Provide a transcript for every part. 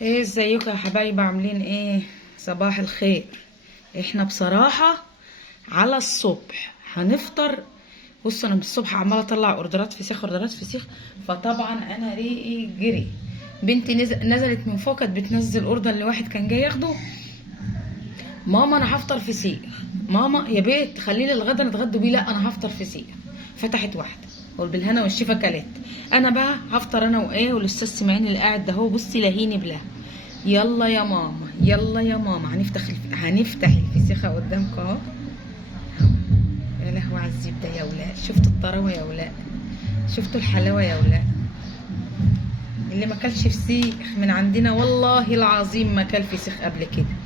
ايه ازيكم يا حبايبي؟ عاملين ايه؟ صباح الخير. احنا بصراحة على الصبح هنفطر. بص انا من الصبح عمالة اطلع اوردرات فسيخ اوردرات فسيخ، فطبعا انا ريقي جري. بنتي نزلت من فوق، كانت بتنزل اوردر لواحد كان جاي ياخده. ماما انا هفطر فسيخ. ماما يا بيت خليلي الغدا نتغدوا بيه. لا انا هفطر فسيخ. فتحت واحده والبالهنا والشفا كلت. انا بقى هفطر انا وايه والاستاذ سمعين اللي قاعد ده، هو بصي لاهيني بلا. يلا يا ماما يلا يا ماما، هنفتح الفسيخه قدامكم اهو. يا لهوي على الزبده يا ولاد، شفتوا الطراوه يا ولاد؟ شفتوا الحلاوه يا ولاد؟ اللي ما كلش فسيخ من عندنا والله العظيم ما كل فسيخ قبل كده.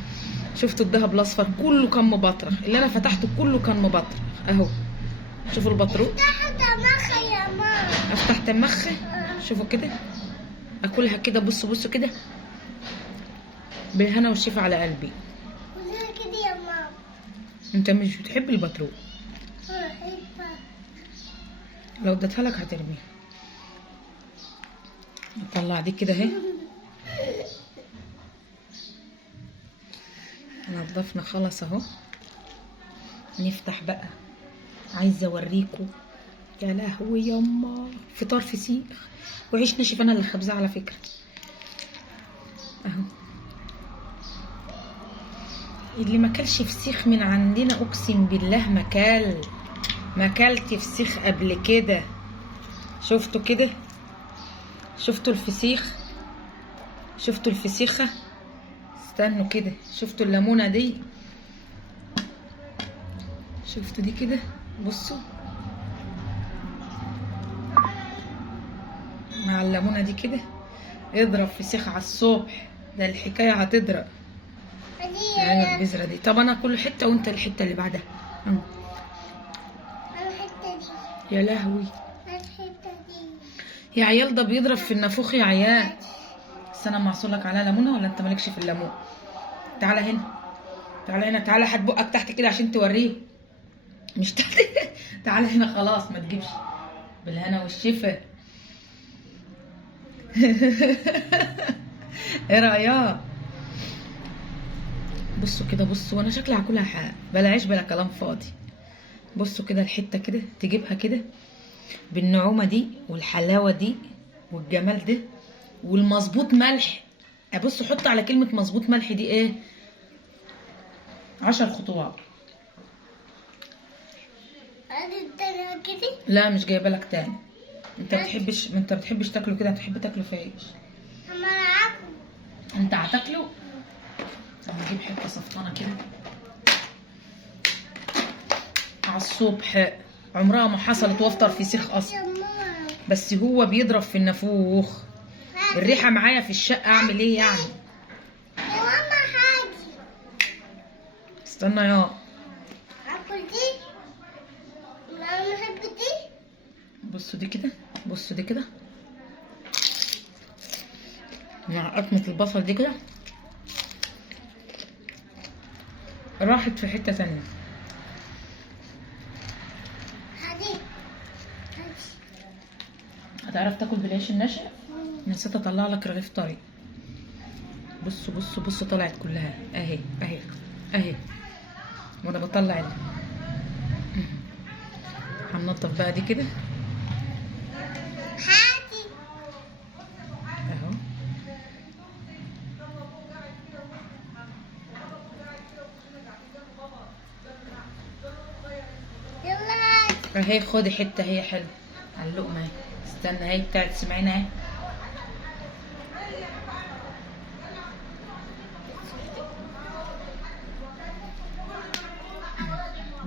شفتوا الدهب الاصفر كله كان مبطرخ، اللي انا فتحته كله كان مبطرخ اهو. شوفوا البطروق. افتح تمخ يا ماما. افتح تمخ. شوفوا كده اكلها كده. بصوا بصوا كده بالهنا والشفا على قلبي. قولي كده يا ماما. انت مش بتحب البطروق؟ بحبها. لو اديتها لك هترميها. نطلع دي كده اهي. نضفنا خلاص اهو. نفتح بقى. عايزه اوريكم. يا لهوي يما، فطار فسيخ وعيش ناشف، انا اللي خبزاه على فكره اهو. اللي ما كلش فسيخ من عندنا اقسم بالله ما كلت فسيخ قبل كده. شفتوا كده؟ شفتوا الفسيخ؟ شفتوا الفسيخه؟ استنوا كده، شفتوا الليمونه دي؟ شفتوا دي كده؟ بصوا مع الليمونه دي كده. اضرب فسيخ على الصبح، ده الحكايه هتضرب. يعني البذره دي. طب انا كل حته وانت الحته اللي بعدها اهو. انا الحته دي. يا لهوي انا الحته دي. يا عيال، ده بيضرب في النافوخ يا عيال. بس انا معصولك على ليمونه ولا انت مالكش في الليمون؟ تعالى هنا، تعالى هنا، تعالى هات بقك تحت كده عشان توريه. مش تحت. تعالى هنا خلاص ما تجيبش. بالهنا والشفا. ايه رايك؟ بصوا كده، بصوا وانا شكلي هاكلها حق بلا عيش بلا كلام فاضي. بصوا كده الحته كده تجيبها كده بالنعومه دي والحلاوه دي والجمال ده والمظبوط ملح. بصوا حط على كلمه مظبوط ملح دي ايه 10 خطوات. ادي التانية كده. لا مش جايبه لك تاني. انت بتحبش تاكله كده، هتحب تاكله في عيش. اما انا عاكل. انت هتاكله. طب نجيب حته صفطانه كده على الصبح. عمرها ما حصلت وافطر فسيخ اصلا، يا ماما. بس هو بيضرب في النافوخ. الريحه معايا في الشقه، اعمل ايه يعني؟ يا ماما هاجي. استنى يا. اكل دي. ماما بحب دي. بصوا دي كده، بصوا دي كده مع قطمه البصل دي كده راحت في حته تانية. هادي. هادي. هتعرف تاكل بالعيش الناشف؟ نسيت اطلع لك رغيف طري. بصوا بصوا بصوا طلعت كلها اهي اهي اهي. وانا بطلع هننضف بقى دي كده هادي. اهو. يلا. اهي خدي حته هي حلوه على اللقمه اهي. استنى اهي بتاعت سمعين اهي.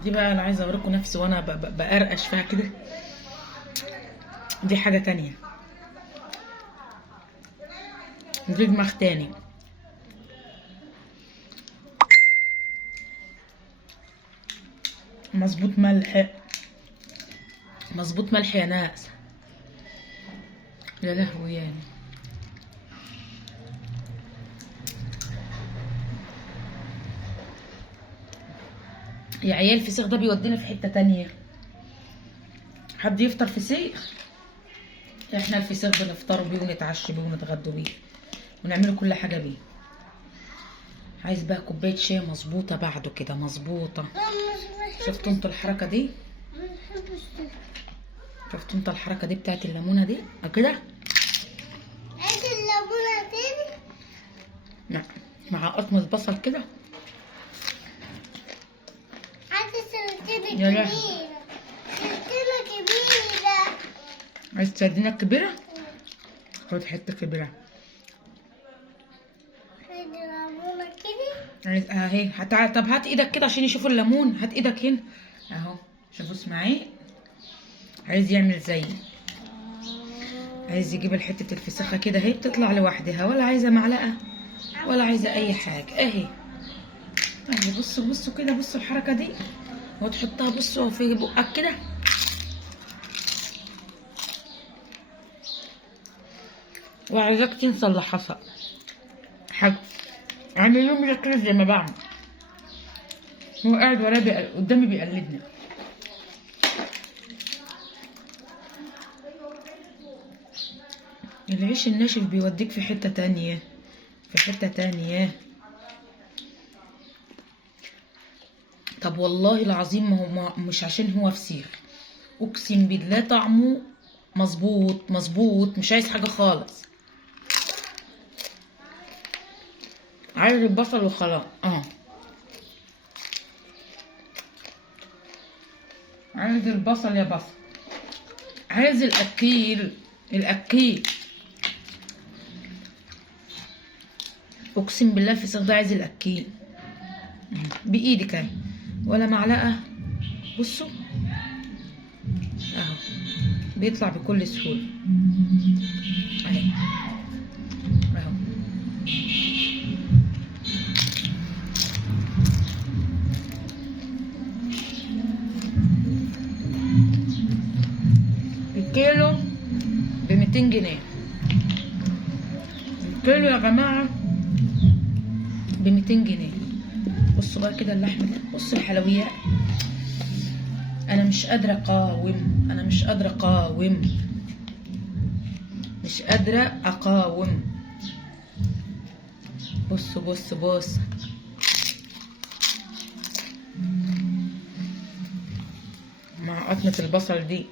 دي بقى انا عايزه اوريكم نفسي وانا بقرقش فيها كده. دي حاجه تانية، دي دماغ تاني. مظبوط ملح، مظبوط ملح يا ناس. يا لهوي يعني. يا عيال الفسيخ ده بيودينا في حته تانية. حد يفطر فسيخ؟ احنا الفسيخ بنفطروا بيه ونتعشى بيه ونتغدوا بيه. ونعمله كل حاجه بيه. عايز بقى كوبايه شاي مظبوطه بعده كده، مظبوطه. شفتوا انتوا الحركه دي؟ شفتوا انتوا الحركه دي بتاعت الليمونه دي كده؟ عايز الليمونة تاني؟ مع قطمه بصل كده. عايز سلطة يا لهوي. كبيرة. سلطة كبيرة. عايز سردينه كبيره؟ خد حته كبيره. عايز ليمونة كده. عايز اهي. طب هات ايدك كده عشان يشوفوا الليمون. هات ايدك هنا اهو. شوفوا اسماعيل عايز يعمل زي، عايز يجيب حته الفسيخه كده اهي بتطلع لوحدها، ولا عايزه معلقه ولا عايزه اي حاجه اهي. اهي بصوا بصوا كده، بصوا الحركه دي، وتحطها بصوا في بقك كده. وعايزاك تنسى اللي حصل حاجه. عامل لهم كده زي ما بعمل. هو قاعد ورايا قدامي بيقلدني. العيش الناشف بيوديك في حتة تانية، في حتة تانية. طب والله العظيم ما هو مش عشان هو فسيخ، اقسم بالله طعمه مظبوط مظبوط، مش عايز حاجة خالص. عايز البصل وخلاص. عايز البصل يا بصل. عايز الاكيل، الاكيل. اقسم بالله الفسيخ ده عايز الاكيل. بايدك اهي، ولا معلقه. بصوا اهو بيطلع بكل سهوله اهي اهو. الكيلو ب200 جنيه. الكيلو يا جماعه ب200 جنيه. بصوا بقى كده اللحمه ده، بصوا الحلويات. انا مش قادره اقاوم، انا مش قادره اقاوم، مش قادره اقاوم. بصوا بصوا بصوا مع قطمه البصل دي.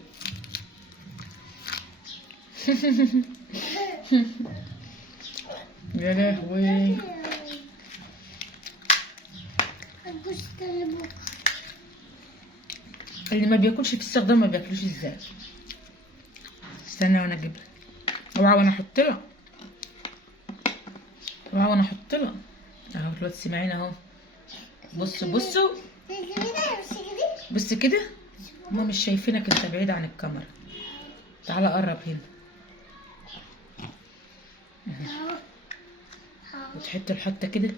يا لهوي. اللي ما بياكلش فسيخ ده ما بياكلوش ازاي؟ استنى وانا اجيب لك. اوعى وانا احط لها، اوعى وانا احط لها. اهو دلوقتي سامعين اهو. بصوا بصوا بص كده. هما مش شايفينك، انت بعيد عن الكاميرا. تعالى قرب هنا. وتحط الحطه كده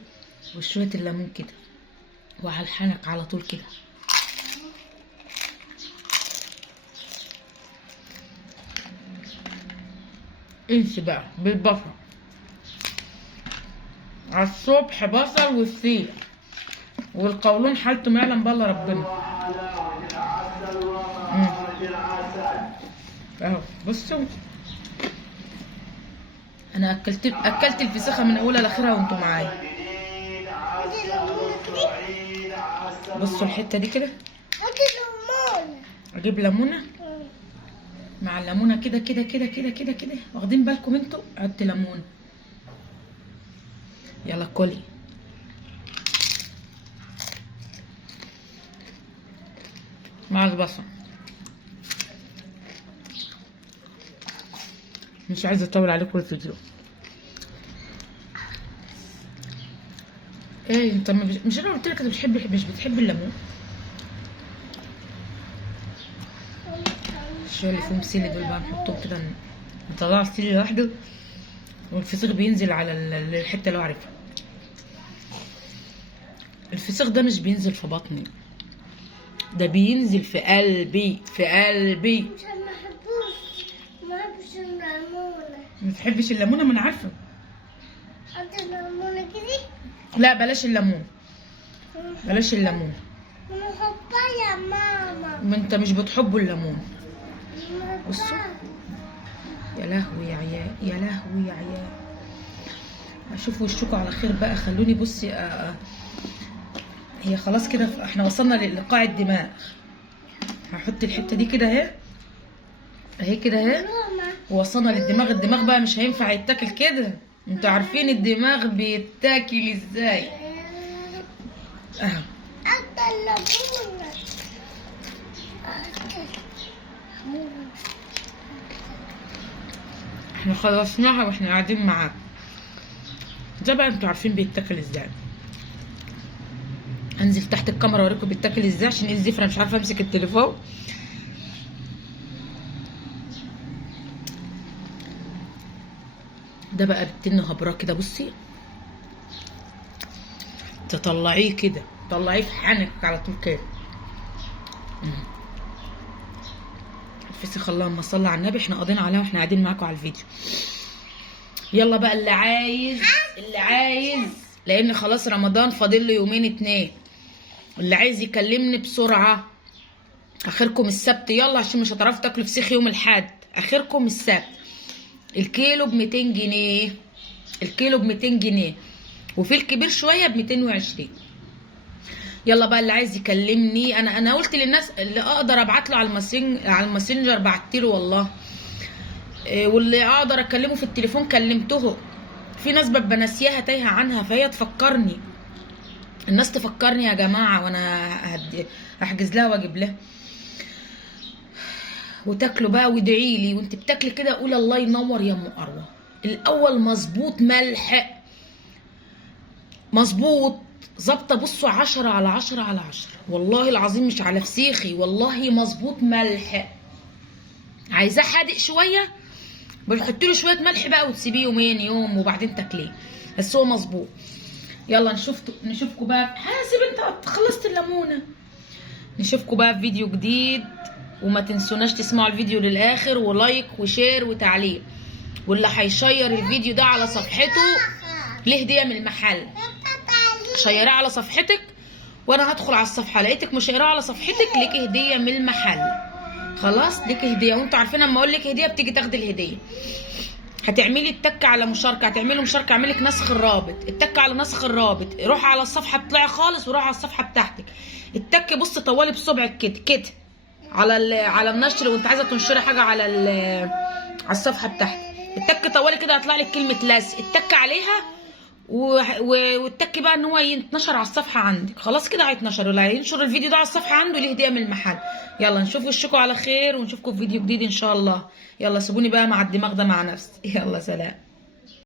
وشويه الليمون كده، وعلى الحنك على طول كده. انسي بقى بالبصل على الصبح، بصل وفسيخ والقولون حالته ما يعلم بالله ربنا. اهو بصوا انا اكلت الفسيخه من اولها لاخرها وانتوا معايا. بصوا الحته دي كده. اجيب ليمونه مع الليمونه كده كده كده كده كده كده. واخدين بالكم انتوا؟ حط ليمون. يلا كلي. مع البصل. مش عايزه اطول عليكم الفيديو. ايه انت مش انا قلت لك انت مش بتحب الليمون؟ الشويه اللي فيهم سيلي دول بقى نحطهم كده، نطلع السيلي لوحده والفسيخ بينزل على الحته اللي هو عارفها. الفسيخ ده مش بينزل في بطني، ده بينزل في قلبي، في قلبي. مش ما بحبش الليمونة. ما بتحبش الليمونه؟ ما انا عارفه. حط الليمونة كده. لا بلاش الليمون، بلاش الليمون. بحبها يا ماما. ما انت مش بتحبوا الليمون. بصوا يا لهوي يا عيال، يا لهوي يا عيال. اشوف وشكوا على خير بقى. خلوني بصي هي خلاص كده احنا وصلنا لقاع الدماغ. هحط الحته دي كده اهي، اهي كده اهي، ماما ووصلنا للدماغ. الدماغ بقى مش هينفع يتاكل كده، انتوا عارفين الدماغ بيتاكل ازاي. اهو أنت الليمونة. احنا خلصناها واحنا قاعدين معاكم. ده بقى انتوا عارفين بيتاكل ازاي. انزل تحت الكاميرا اوريكم بيتاكل ازاي عشان ايه الزفره مش عارفه امسك التليفون. ده بقى بتن هبراه كده بصي، تطلعيه كده، تطلعيه في حنك على طول كده. الفسيخ اللهم صل على النبي احنا قاضيين عليها واحنا قاعدين معاكم على الفيديو. يلا بقى اللي عايز لان خلاص رمضان فاضل له يومين 2. اللي عايز يكلمني بسرعه. اخركم السبت يلا عشان مش هتعرفوا تاكلوا فسيخ يوم الاحد. اخركم السبت. الكيلو ب 200 جنيه. الكيلو ب 200 جنيه وفي الكبير شويه ب 220. يلا بقى اللي عايز يكلمني. انا قلت للناس اللي اقدر ابعت له على الماسنجر بعت له والله. واللي اقدر اكلمه في التليفون كلمته. في ناس ببقى ناسياها تايهه عنها فهي تفكرني. الناس تفكرني يا جماعه وانا هحجز لها واجيب لها. وتاكلوا بقى وادعي لي وانت بتاكلي كده قول الله ينور يا ام اروى. الاول مظبوط ملح مظبوط ظابطه. بصوا 10 على 10 على 10 والله العظيم مش على فسيخي والله مظبوط ملح. عايزاه حادق شويه بنحط له شويه ملح بقى وتسيبيه يوم وبعدين تاكليه بس هو مظبوط. يلا نشوفكم بقى. حاسب انت خلصت الليمونه. نشوفكم بقى في فيديو جديد وما تنسوناش تسمعوا الفيديو للاخر ولايك وشير وتعليق. واللي هيشير الفيديو ده على صفحته ليه هديه من المحل. شيريه على صفحتك وانا هدخل على الصفحه لقيتك مشيراه على صفحتك ليك هديه من المحل. خلاص ليك هديه وانتوا عارفين اما اقول لك هديه بتيجي تاخدي الهديه. هتعملي التك على مشاركه. هتعملي مشاركه اعمل لك نسخ الرابط. التك على نسخ الرابط. روحي على الصفحه اطلعي خالص وروحي على الصفحه بتاعتك. التك بصي طولي بصبعك كده كده على النشر وانت عايزه تنشري حاجه على الصفحه بتاعتك. التك طولي كده هيطلع لك كلمه لزق. التك عليها والتك بقى ان هو يتنشر على الصفحه عندك. خلاص كده هيتنشر. واللي هينشر الفيديو ده على الصفحه عنده ليه هديه من المحل. يلا نشوف وشكم على خير ونشوفكم في فيديو جديد ان شاء الله. يلا سيبوني بقى مع الدماغ ده مع نفسي. يلا سلام.